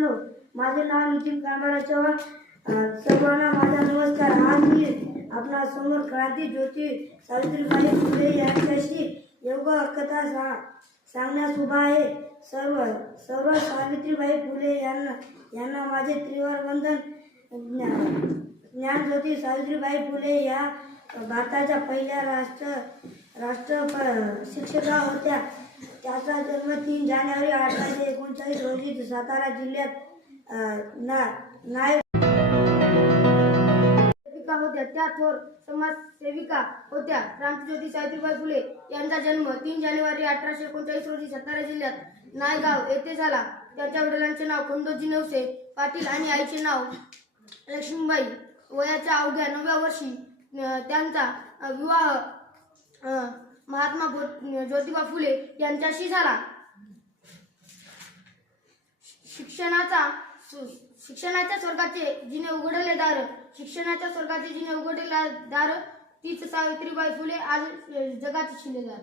मित्रांनो, माझे नाव नितीन कांबळे चव्हाण. सर्वांना माझा नमस्कार. आज मी आपल्या समोर क्रांती ज्योती सावित्रीबाई फुले यांच्याशी योगकथा सांगण्यास उभा आहे. सर्व सावित्रीबाई फुले यांना माझे त्रिवार वंदन. ज्ञानज्योती सावित्रीबाई फुले या भारताच्या पहिल्या राष्ट्र शिक्षिका होत्या. त्याचा जन्म 3 जानेवारी 1839 रोजी सातारा जिल्ह्यात नायक होत्या. त्या थोर समाजसेविका होत्या. क्रांतीज्योती सावित्रीबाई फुले यांचा जन्म 3 जानेवारी 1839 रोजी सातारा जिल्ह्यात नायगाव येथे झाला. त्यांच्या वडिलांचे नाव खंडोजी नवसे पाटील आणि आईचे नाव लक्ष्मीबाई. वयाच्या अवघ्या 9व्या वर्षी त्यांचा विवाह महात्मा ज्योतिबा फुले यांच्याशी झाला. शिक्षणाच्या स्वर्गाचे जिने उघडले दार तीच सावित्रीबाई फुले आज जगात शिलेदार.